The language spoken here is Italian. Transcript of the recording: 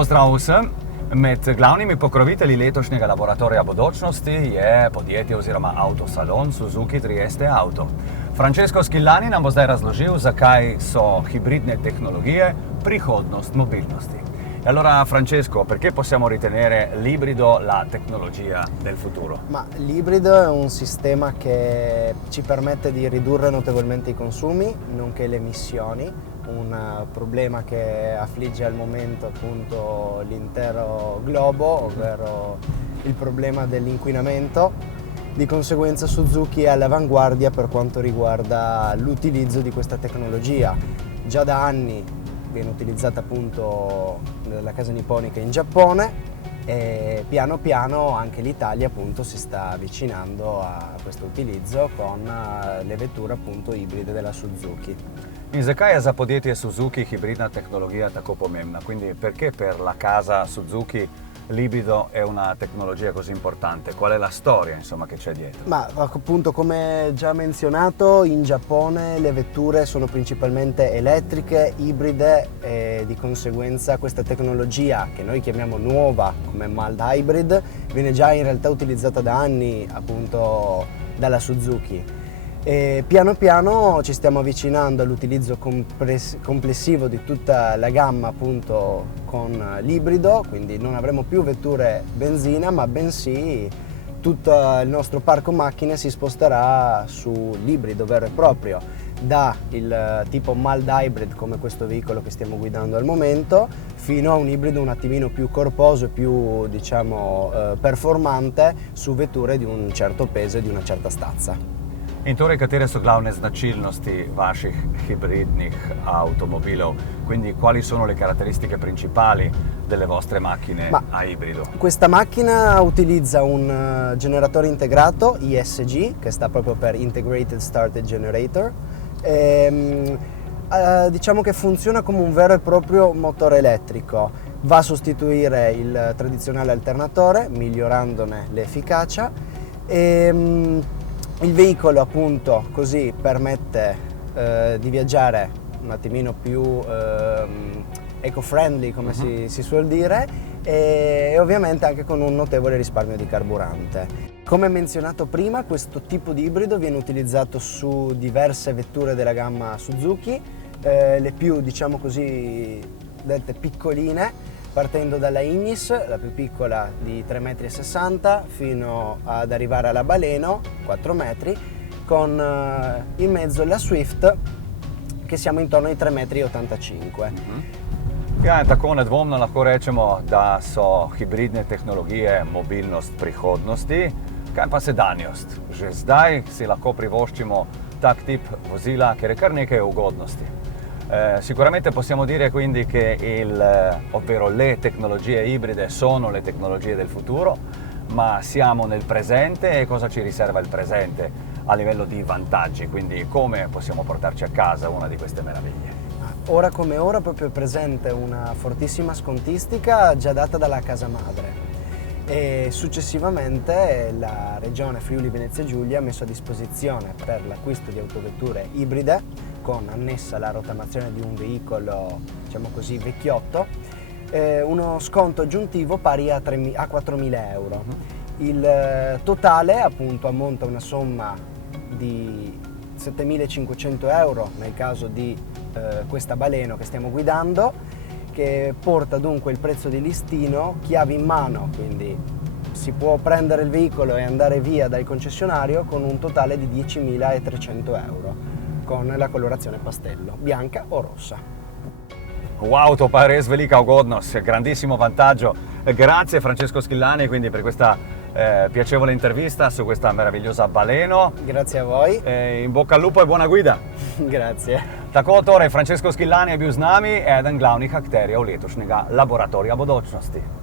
pozdrav vsem! Med glavnimi pokrovitelji letošnjega Laboratorija bodočnosti je podjetje oziroma avtosalon Suzuki Trieste Auto. Francesco Schillani nam bo zdaj razložil, zakaj so hibridne tecnologie prihodnost mobilnosti. E allora Francesco, perché possiamo ritenere l'ibrido la tecnologia del futuro? Ma l'ibrido è un sistema che ci permette di ridurre notevolmente i consumi, nonché le emissioni, un problema che affligge al momento appunto l'intero globo, ovvero il problema dell'inquinamento. Di conseguenza Suzuki è all'avanguardia per quanto riguarda l'utilizzo di questa tecnologia. Già da anni viene utilizzata appunto nella casa nipponica in Giappone e piano piano anche l'Italia appunto si sta avvicinando a questo utilizzo con le vetture appunto ibride della Suzuki. In zakaj je za podjetje Suzuki hibridna tehnologija tako pomembna? Quindi perché per la casa Suzuki l'ibrido è una tecnologia così importante? Qual è la storia insomma che c'è dietro? Ma appunto come già menzionato in Giappone le vetture sono principalmente elettriche, ibride e di conseguenza questa tecnologia che noi chiamiamo nuova come mild hybrid viene già in realtà utilizzata da anni appunto dalla Suzuki. E piano piano ci stiamo avvicinando all'utilizzo complessivo di tutta la gamma appunto con l'ibrido, quindi non avremo più vetture benzina ma bensì tutto il nostro parco macchine si sposterà sull'ibrido vero e proprio, da il tipo mild hybrid come questo veicolo che stiamo guidando al momento fino a un ibrido un attimino più corposo e più diciamo performante su vetture di un certo peso e di una certa stazza. In torej, katere so glavne značilnosti vaših hibridnih avtomobilov? Quindi quali sono le caratteristiche principali delle vostre macchine a ibrido? Questa macchina utilizza un generatore integrato ISG, che sta proprio per Integrated Starter Generator. Diciamo che funziona come un vero e proprio motore elettrico. Va a sostituire il tradizionale alternatore, migliorandone l'efficacia. Il veicolo appunto così permette di viaggiare un attimino più eco-friendly come si suol dire e ovviamente anche con un notevole risparmio di carburante. Come menzionato prima questo tipo di ibrido viene utilizzato su diverse vetture della gamma Suzuki, le più diciamo così dette piccoline, partendo dalla Ignis, la più piccola di 3,60 m, fino ad arrivare alla Baleno, 4 metri, con in mezzo la Swift, che siamo intorno ai 3,85 m. Ja, in tako nedvomno lahko rečemo, da so hibridne tehnologije mobilnost prihodnosti. Kaj pa sedanjost? Že zdaj si lahko privoščimo tak tip vozila, ker je kar nekaj ugodnosti. Sicuramente possiamo dire quindi che ovvero le tecnologie ibride sono le tecnologie del futuro, ma siamo nel presente e cosa ci riserva il presente a livello di vantaggi, quindi come possiamo portarci a casa una di queste meraviglie? Ora come ora proprio è presente una fortissima scontistica già data dalla casa madre e successivamente la regione Friuli Venezia Giulia ha messo a disposizione per l'acquisto di autovetture ibride con annessa la rottamazione di un veicolo diciamo così vecchiotto uno sconto aggiuntivo pari a 4.000 euro. Il totale appunto ammonta a una somma di 7.500 euro nel caso di questa Baleno che stiamo guidando, che porta dunque il prezzo di listino chiavi in mano, quindi si può prendere il veicolo e andare via dal concessionario con un totale di 10.300 euro con la colorazione pastello, bianca o rossa. Wow, to pa je res velika ugodnost, grandissimo vantaggio. Grazie Francesco Schillani quindi per questa piacevole intervista su questa meravigliosa Baleno. Grazie a voi. In bocca al lupo e buona guida. Grazie. Tako torej, Francesco Schillani je bil z nami, eden glavnih akterjev letošnjega Laboratorija bodočnosti.